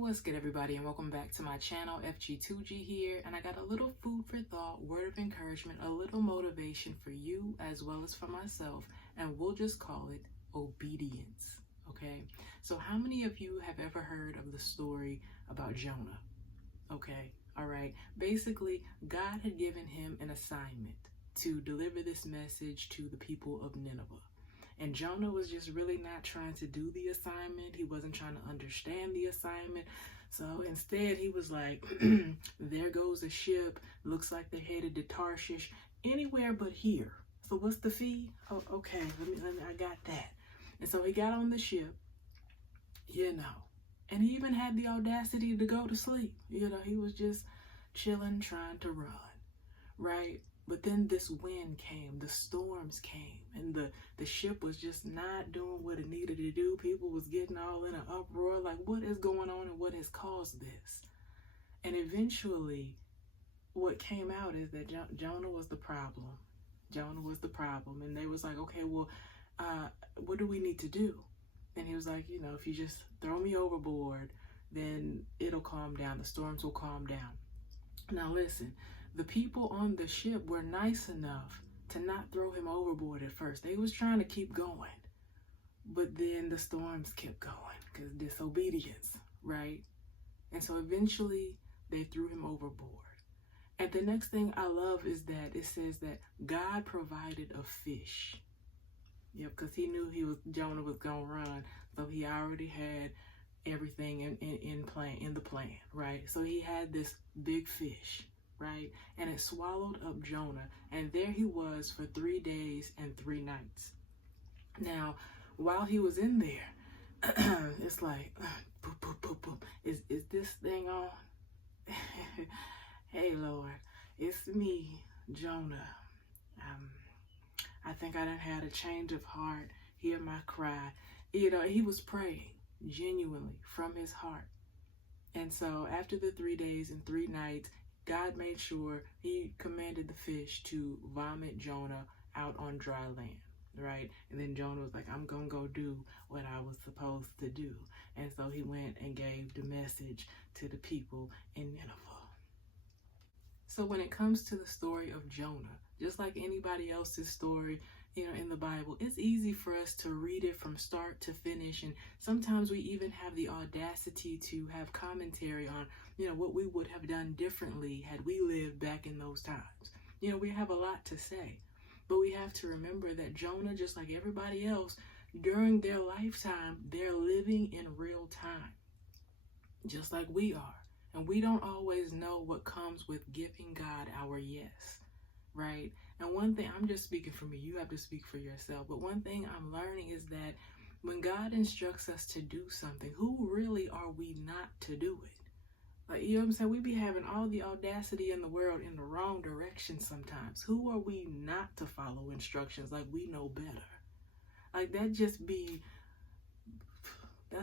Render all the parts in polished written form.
What's good, everybody, and welcome back to my channel. FG2G here, and I got a little food for thought, word of encouragement, a little motivation for you as well as for myself, and we'll just call it obedience. Okay, so how many of you have ever heard of the story about Jonah? Okay, all right, basically God had given him an assignment to deliver this message to the people of Nineveh. And Jonah was just really not trying to do the assignment. He wasn't trying to understand the assignment. So instead, he was like, there goes a ship. Looks like they're headed to Tarshish, anywhere but here. So what's the fee? Oh, okay, I got that. And so he got on the ship, and he even had the audacity to go to sleep. He was just chilling, trying to run, right? But then this wind came, the storms came, and the ship was just not doing what it needed to do. People was getting all in an uproar, like, what is going on and what has caused this? And eventually, what came out is that Jonah was the problem. Jonah was the problem. And they was like, okay, well, what do we need to do? And he was like, if you just throw me overboard, then it'll calm down. The storms will calm down. Now listen. The people on the ship were nice enough to not throw him overboard at first. They was trying to keep going. But then the storms kept going because disobedience, right? And so eventually they threw him overboard. And the next thing I love is that it says that God provided a fish. Yep, because he knew Jonah was going to run. So he already had everything in the plan, right? So he had this big fish. Right? And it swallowed up Jonah. And there he was for 3 days and 3 nights. Now, while he was in there, it's like, boop, boop, boop, boop. Is this thing on? Hey, Lord, it's me, Jonah. I think I done had a change of heart. Hear my cry. He was praying genuinely from his heart. And so after the 3 days and 3 nights, God made sure he commanded the fish to vomit Jonah out on dry land, right? And then Jonah was like, I'm going to go do what I was supposed to do. And so he went and gave the message to the people in Nineveh. So when it comes to the story of Jonah, just like anybody else's story, in the Bible, it's easy for us to read it from start to finish. And sometimes we even have the audacity to have commentary on, what we would have done differently had we lived back in those times. We have a lot to say, but we have to remember that Jonah, just like everybody else, during their lifetime, they're living in real time, just like we are. And we don't always know what comes with giving God our yes, right? And one thing, I'm just speaking for me, you have to speak for yourself, but one thing I'm learning is that when God instructs us to do something, who really are we not to do it? Like, what I'm saying? We be having all the audacity in the world in the wrong direction sometimes. Who are we not to follow instructions like we know better? Like, that's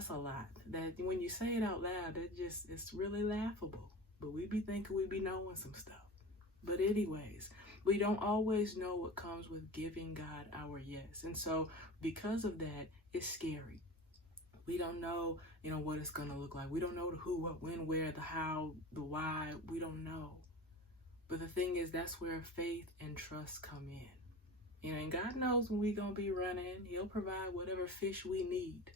a lot. That when you say it out loud, it's really laughable. But we be thinking we be knowing some stuff. But anyways, we don't always know what comes with giving God our yes. And so because of that, it's scary. We don't know, what it's going to look like. We don't know the who, what, when, where, the how, the why. We don't know. But the thing is, that's where faith and trust come in. And God knows when we're going to be running. He'll provide whatever fish we need,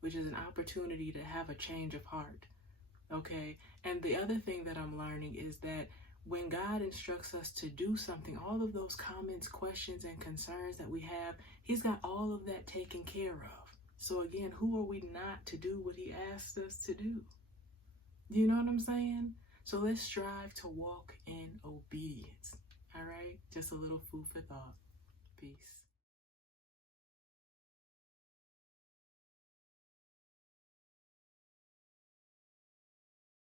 which is an opportunity to have a change of heart. Okay? And the other thing that I'm learning is that when God instructs us to do something, all of those comments, questions, and concerns that we have, he's got all of that taken care of. So again, who are we not to do what he asked us to do? You know what I'm saying? So let's strive to walk in obedience. All right? Just a little food for thought. Peace.